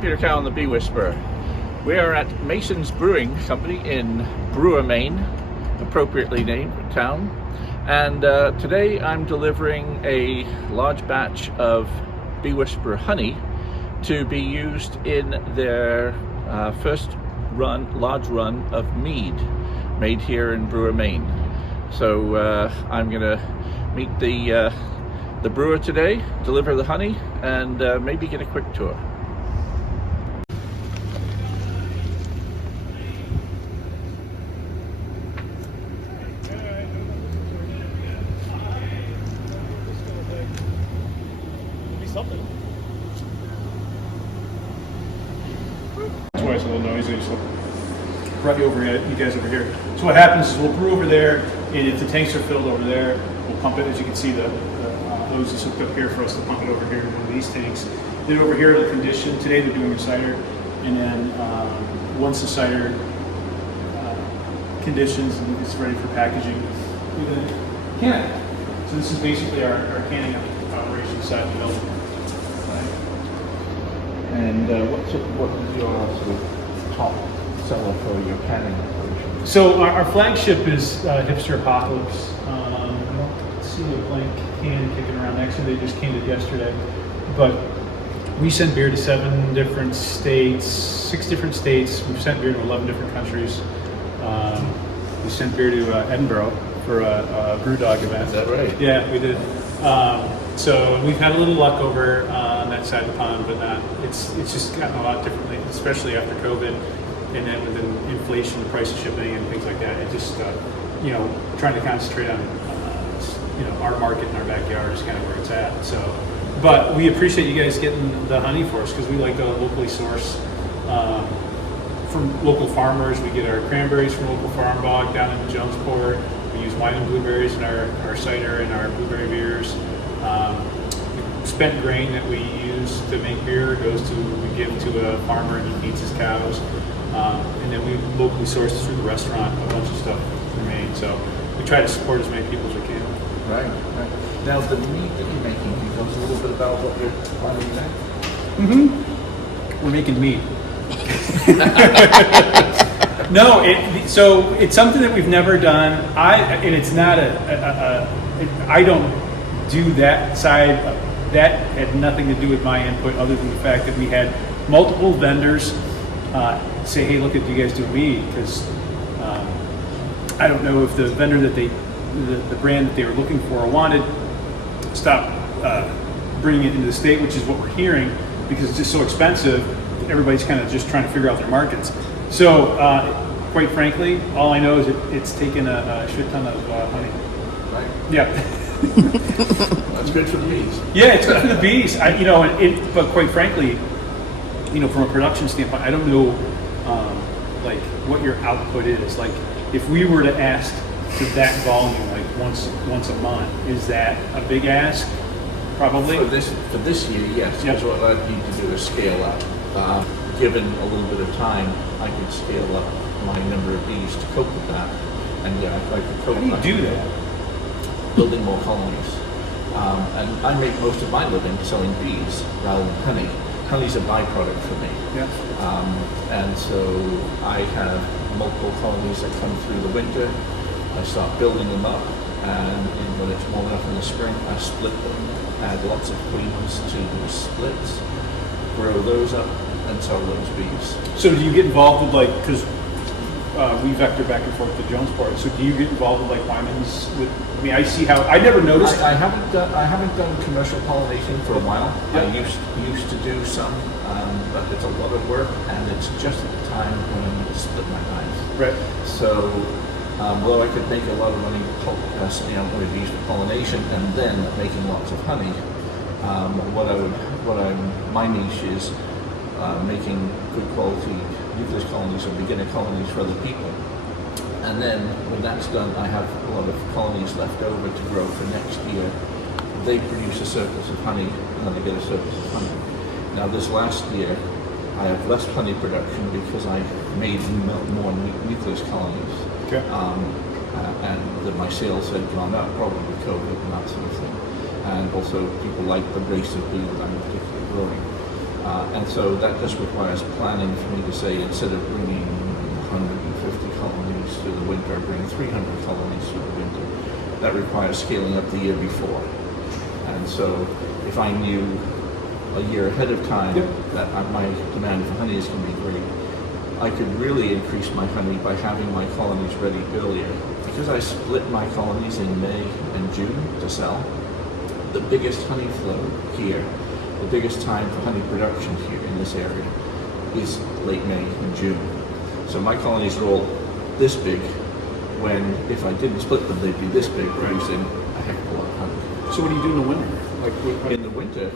Peter Cowan, the Bee Whisperer. We are at Mason's Brewing Company in Brewer Maine, appropriately named town. And today I'm delivering a large batch of Bee Whisperer honey to be used in their first large run of mead made here in Brewer Maine. So I'm going to meet the brewer today, deliver the honey, and maybe get a quick tour. Something. That's why it's a little noisy. So brought you guys over here. So what happens is we'll brew over there, and if the tanks are filled over there, we'll pump it. As you can see, the hose is hooked up here for us to pump it over here in one of these tanks. Then over here, the condition. Today they're doing a cider, and then once the cider conditions and it's ready for packaging, we're gonna can it. So this is basically our canning operation side of the building. And what is your sort of top seller for your canning operation? So our flagship is Hipster Apocalypse. I don't see a blank can kicking around next to it. They just canned it yesterday. But we send beer to 6 different states. We've sent beer to 11 different countries. We sent beer to Edinburgh for a BrewDog event. Is that right? Yeah, we did. So we've had a little luck over on that side of the pond, but not. It's just gotten a lot differently, especially after COVID, and then with inflation, the price of shipping and things like that. It just trying to concentrate on our market in our backyard is kind of where it's at. So, but we appreciate you guys getting the honey for us because we like to locally source from local farmers. We get our cranberries from local farm bog down in Jonesport. We use wine and blueberries in our cider and our blueberry beers. Spent grain that we use to make beer we give to a farmer and he feeds his cows. And then we locally source through the restaurant a bunch of stuff from Maine. So we try to support as many people as we can. Right. Now the meat that you're making, can you tell us a little bit about what you're planning to make? Mm-hmm. We're making mead. No, so it's something that we've never done. And it's not I don't do that side. That had nothing to do with my input, other than the fact that we had multiple vendors say, "Hey, look at you guys do mead," because I don't know if the vendor that the brand that they were looking for wanted to stop bringing it into the state, which is what we're hearing, because it's just so expensive. Everybody's kind of just trying to figure out their markets. So, quite frankly, all I know is it's taken a shit ton of honey. Right. Yeah. That's good for the bees. Yeah, it's good for the bees. But quite frankly, from a production standpoint, I don't know, what your output is. Like, if we were to ask for that volume, like once a month, is that a big ask? Probably. For this year, yes. Because what I need to do is scale up. Given a little bit of time, I could scale up my number of bees to cope with that. And yeah, if I could cope. How do you do that? Building more colonies. And I make most of my living selling bees rather than honey. Honey's a byproduct for me. Yeah. And so I have multiple colonies that come through the winter. I start building them up, and when it's warm enough in the spring, I split them, add lots of queens to the splits, grow those up, and sell those bees. So do you get involved with because we vector back and forth to Jonesport. So do you get involved with Wyman's? I see how I never noticed. I haven't done commercial pollination for a while. Yep. I used to do some, but it's a lot of work, and it's just at the time when I'm going to split my time. Right. So, although I could make a lot of money setting out my bees for pollination and then making lots of honey, my niche is making good quality nucleus colonies or beginner colonies for other people. And then when that's done, I have a lot of colonies left over to grow for next year. They produce a surplus of honey, and then I get a surplus of honey. Now this last year, I have less honey production because I made more nucleus colonies. Okay. And my sales had gone up, probably with COVID and that sort of thing. And also people like the race of bee that I'm particularly growing. And so that just requires planning for me to say, instead of bringing 150 colonies through the winter, bring 300 colonies through the winter. That requires scaling up the year before. And so if I knew a year ahead of time that my demand for honey is going to be great, I could really increase my honey by having my colonies ready earlier. Because I split my colonies in May and June to sell, the biggest honey flow here, the biggest time for honey production here in this area is late May and June. So my colonies are all this big, when if I didn't split them, they'd be this big, producing a heck of a lot of honey. So what do you do in the winter? In the winter,